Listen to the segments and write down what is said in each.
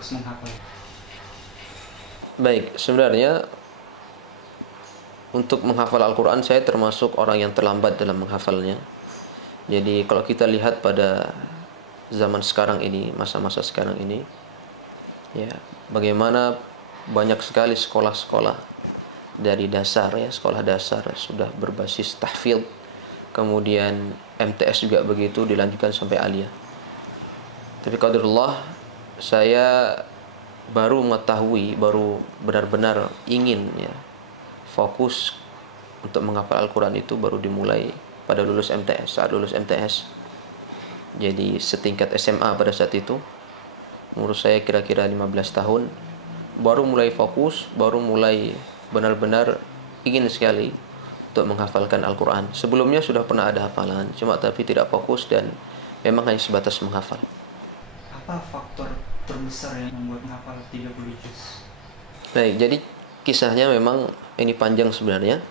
fokus menghafal? Baik, sebenarnya untuk menghafal Al-Quran saya termasuk orang yang terlambat dalam menghafalnya. Jadi kalau kita lihat pada zaman sekarang ini, masa-masa sekarang ini, ya, bagaimana banyak sekali sekolah-sekolah dari dasar, ya, sekolah dasar sudah berbasis tahfidz, kemudian MTS juga begitu, dilanjutkan sampai aliyah. Tapi qadarullah, saya baru mengetahui, baru benar-benar ingin, ya, fokus untuk menghafal Al-Quran itu baru dimulai pada lulus MTS. Saat lulus MTS, jadi setingkat SMA pada saat itu, umur saya kira-kira 15 tahun, baru mulai fokus, baru mulai benar-benar ingin sekali untuk menghafalkan Al-Quran. Sebelumnya sudah pernah ada hafalan, cuma tapi tidak fokus dan memang hanya sebatas menghafal. Apa faktor terbesar yang membuat menghafal 30 juz? Baik, jadi kisahnya memang ini panjang sebenarnya.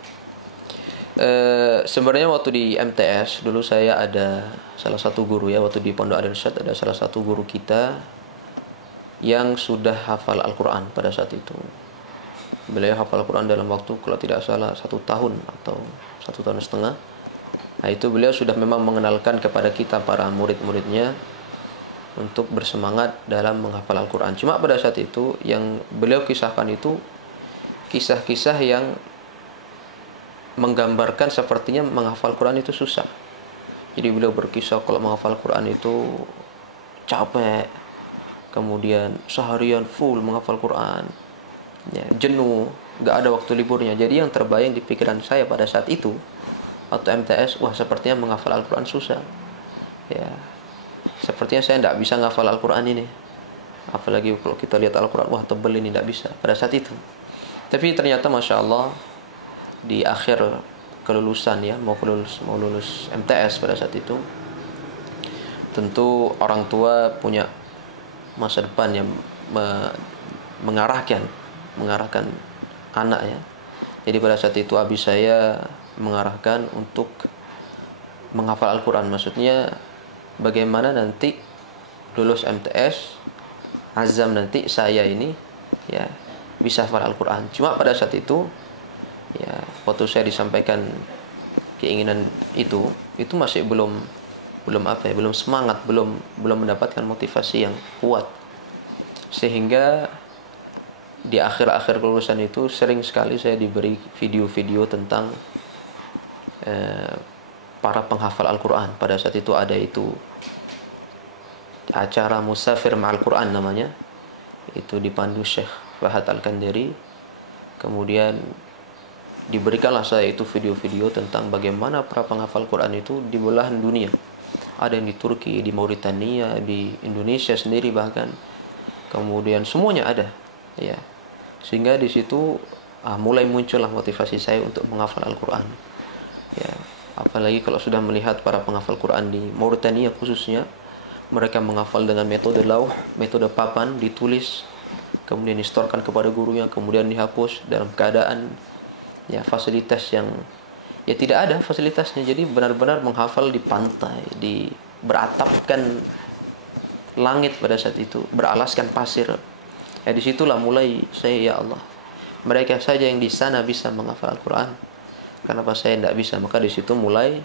Sebenarnya waktu di MTS dulu saya ada salah satu guru, ya, waktu di Pondok Al-Irsyad ada salah satu guru kita yang sudah hafal Al-Quran pada saat itu. Beliau hafal Al-Quran dalam waktu kalau tidak salah 1 tahun atau 1,5 tahun. Nah, itu beliau sudah memang mengenalkan kepada kita para murid-muridnya untuk bersemangat dalam menghafal Al-Quran. Cuma pada saat itu yang beliau kisahkan itu kisah-kisah yang menggambarkan sepertinya menghafal Quran itu susah. Jadi beliau berkisah kalau menghafal Quran itu capek, kemudian seharian full menghafal Quran, ya, jenuh, gak ada waktu liburnya. Jadi yang terbayang di pikiran saya pada saat itu atau MTS, wah, sepertinya menghafal Al-Quran susah, ya, sepertinya saya tidak bisa menghafal Al-Quran ini. Apalagi kalau kita lihat Al-Quran, wah, tebel ini, tidak bisa pada saat itu. Tapi ternyata Masya Allah di akhir kelulusan, ya, mau lulus MTS pada saat itu, tentu orang tua punya masa depan yang mengarahkan anak, ya. Jadi pada saat itu abi saya mengarahkan untuk menghafal Al-Quran. Maksudnya bagaimana nanti lulus MTS, azam nanti saya ini, ya, bisa hafal Al-Quran. Cuma pada saat itu, ya, waktu saya disampaikan keinginan itu masih belum semangat, belum mendapatkan motivasi yang kuat. Sehingga di akhir-akhir kelulusan itu sering sekali saya diberi video-video tentang para penghafal Al-Quran. Pada saat itu ada itu acara Musafir Ma'al Quran namanya, itu dipandu Syekh Fahad Al-Kandari. Kemudian diberikanlah saya itu video-video tentang bagaimana para penghafal Quran itu di belahan dunia. Ada yang di Turki, di Mauritania, di Indonesia sendiri bahkan. Kemudian semuanya ada, ya. Sehingga di situ mulai muncullah motivasi saya untuk menghafal Al-Quran, ya. Apalagi kalau sudah melihat para penghafal Quran di Mauritania khususnya, mereka menghafal dengan metode lauh, metode papan, ditulis, kemudian distorkan kepada gurunya, kemudian dihapus dalam keadaan, ya, fasilitas yang, ya, tidak ada fasilitasnya. Jadi benar-benar menghafal di pantai, di beratapkan langit pada saat itu, beralaskan pasir. Ya, disitulah mulai saya, ya Allah, mereka saja yang di sana bisa menghafal Al-Quran, kenapa saya tidak bisa? Maka di situ mulai,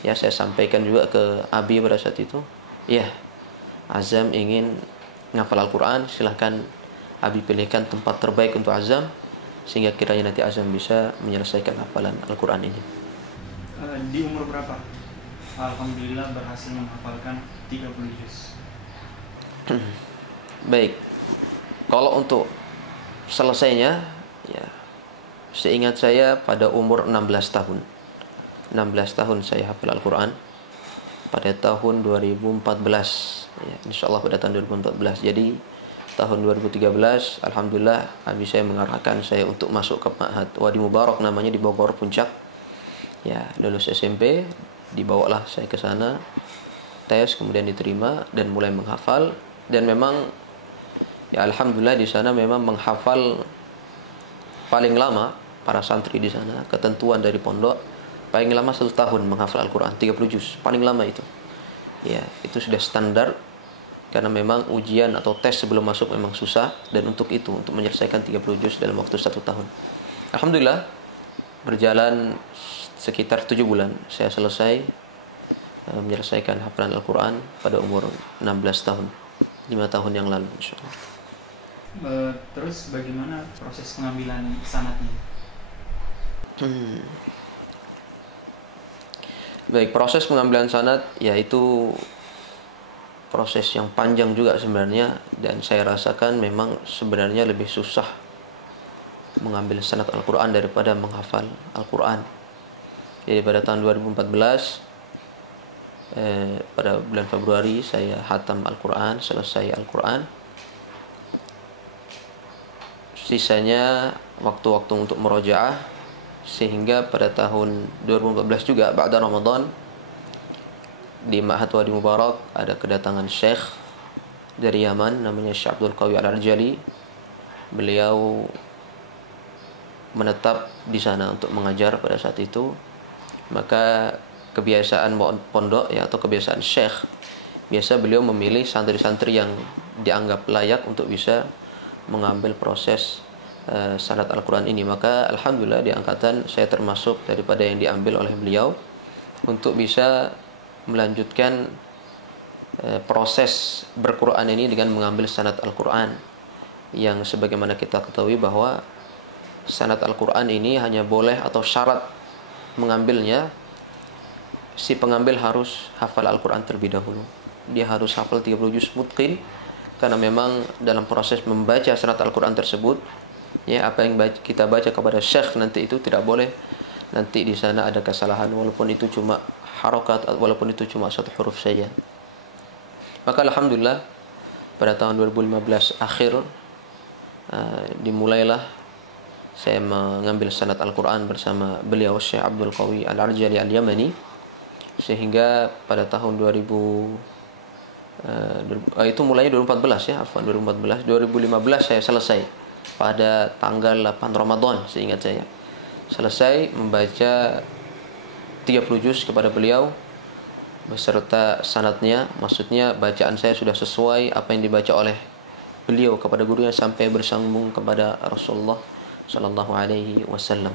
ya, saya sampaikan juga ke abi pada saat itu, ya, azam ingin menghafal Al-Quran, silahkan abi pilihkan tempat terbaik untuk azam, sehingga kiranya nanti azam bisa menyelesaikan hafalan Al-Quran ini. Di umur berapa alhamdulillah berhasil menghafalkan 30 juz? Baik, kalau untuk selesainya, ya, seingat saya pada umur 16 tahun. 16 tahun saya hafal Al-Quran pada tahun 2014, ya, insyaallah pada tahun 2014. Jadi tahun 2013 alhamdulillah abi saya mengarahkan saya untuk masuk ke Ma'had Wadi Mubarak namanya di Bogor Puncak, ya. Lulus SMP dibawalah saya ke sana, tes, kemudian diterima dan mulai menghafal. Dan memang, ya, alhamdulillah di sana memang menghafal paling lama para santri di sana. Ketentuan dari pondok paling lama 1 tahun menghafal Al-Quran 30 juz, paling lama itu, ya, itu sudah standar. karena memang ujian atau tes sebelum masuk memang susah, dan untuk menyelesaikan 30 juz dalam waktu 1 tahun. Alhamdulillah berjalan sekitar 7 bulan saya selesai menyelesaikan hafalan Al-Quran pada umur 16 tahun, 5 tahun yang lalu insyaallah. Terus bagaimana proses pengambilan sanadnya? Baik, proses pengambilan sanad yaitu proses yang panjang juga sebenarnya, dan saya rasakan memang sebenarnya lebih susah mengambil sanad Al-Quran daripada menghafal Al-Quran. Jadi pada tahun 2014 pada bulan Februari saya hatam Al-Quran, selesai Al-Quran. Sisanya waktu-waktu untuk murojaah, sehingga pada tahun 2014 juga ba'da Ramadan di Ma'had Wadi Mubarak ada kedatangan syekh dari Yaman namanya Syekh Abdul Qawi Al-Arjali. Beliau menetap di sana untuk mengajar pada saat itu. Maka kebiasaan pondok ya, atau kebiasaan syekh, biasa beliau memilih santri-santri yang dianggap layak untuk bisa mengambil proses sanad Al-Quran ini. Maka alhamdulillah di angkatan saya termasuk daripada yang diambil oleh beliau untuk bisa melanjutkan proses berquran ini dengan mengambil sanad Al-Quran, yang sebagaimana kita ketahui bahwa sanad Al-Quran ini hanya boleh atau syarat mengambilnya si pengambil harus hafal Al-Quran terlebih dahulu. Dia harus hafal 30 juz mutqin, karena memang dalam proses membaca sanad Al-Quran tersebut ya, apa yang kita baca kepada syekh nanti itu tidak boleh nanti di sana ada kesalahan, walaupun itu cuma harokat, walaupun itu cuma satu huruf saja. Maka alhamdulillah pada tahun 2015 akhir dimulailah saya mengambil sanad Al-Quran bersama beliau Syekh Abdul Qawi Al-Arjali Al-Yamani, sehingga pada tahun 2000 itu mulainya 2014 ya, 2015 saya selesai pada tanggal 8 Ramadan seingat saya. Selesai membaca 30 juz kepada beliau beserta sanadnya, maksudnya bacaan saya sudah sesuai apa yang dibaca oleh beliau kepada gurunya sampai bersambung kepada Rasulullah sallallahu alaihi wasallam.